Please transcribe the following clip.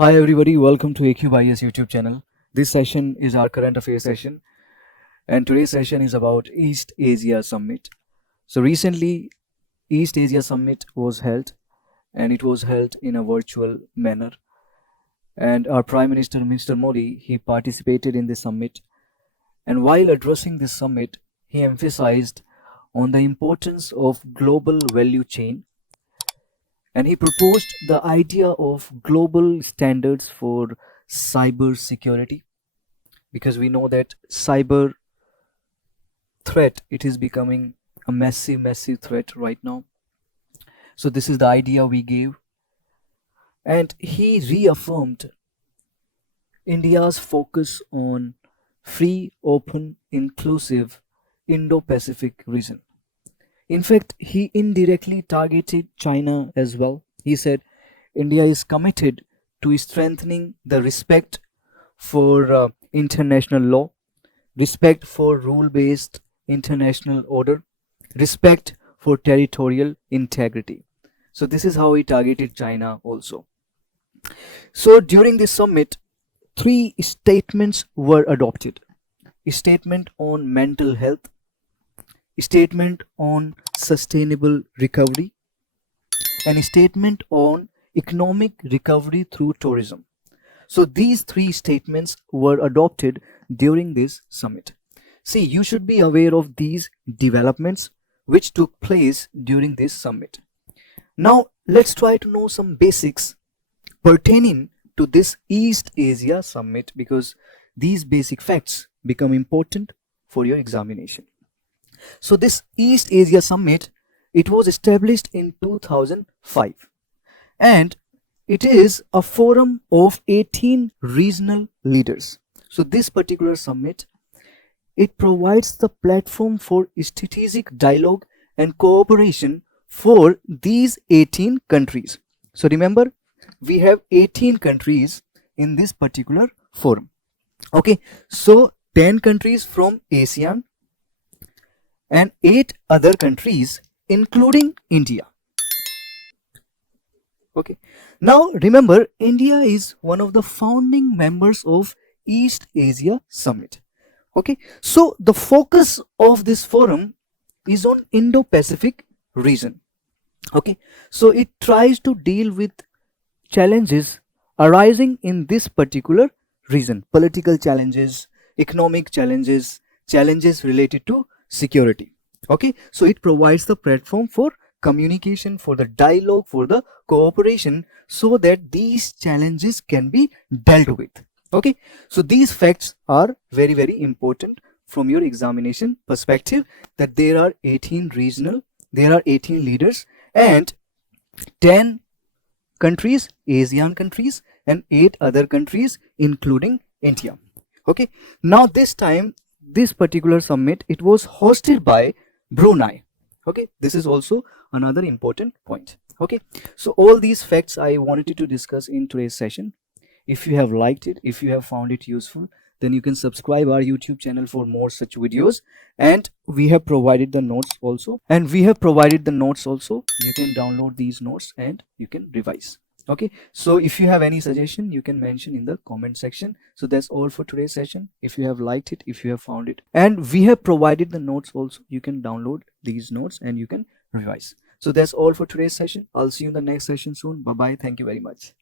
Hi everybody, welcome to Upsc Ias YouTube channel. This session is our current affairs session, and today's session is about East Asia Summit. So recently East Asia Summit was held, and it was held in a virtual manner, and our Prime Minister Mr. Modi, he participated in the summit, and while addressing this summit he emphasized on the importance of global value chain, and he proposed the idea of global standards for cyber security, because we know that cyber threat, it is becoming a massive threat right now. So this is the idea we gave, and he reaffirmed India's focus on free, open, inclusive Indo-Pacific region. In fact, he indirectly targeted China as well. He said India is committed to strengthening the respect for international law, respect for rule-based international order, respect for territorial integrity. So this is how he targeted China also. So during this summit, three statements were adopted: a statement on mental health, a statement on sustainable recovery, and a statement on economic recovery through tourism. So these three statements were adopted during this summit. See, you should be aware of these developments which took place during this summit. Now let's try to know some basics pertaining to this East Asia Summit, because these basic facts become important for your examination. So this East Asia Summit, it was established in 2005, and it is a forum of 18 regional leaders. So this particular summit, it provides the platform for strategic dialogue and cooperation for these 18 countries. So remember, we have 18 countries in this particular forum. Okay, so 10 countries from Asean and 8 other countries including India. Okay, now remember, India is one of the founding members of East Asia Summit. Okay, so the focus of this forum is on Indo-Pacific region. Okay, so it tries to deal with challenges arising in this particular region: political challenges, economic challenges, challenges related to security. Okay, so it provides the platform for communication, for the dialogue, for the cooperation, so that these challenges can be dealt with. Okay, so these facts are very important from your examination perspective, that there are 18 leaders and 10 countries, Asian countries, and 8 other countries including India. Okay, now this time, this particular summit, it was hosted by Brunei. Okay, this is also another important point. Okay, so all these facts I wanted to discuss in today's session. If you have liked it, if you have found it useful, then you can subscribe our YouTube channel for more such videos, and we have provided the notes also. You can download these notes and you can revise. Okay, so if you have any suggestion, you can mention in the comment section. So that's all for today's session. If you have liked it, if you have found it, and we have provided the notes also, you can download these notes and you can revise. So that's all for today's session. I'll see you in the next session soon. Bye bye. Thank you very much.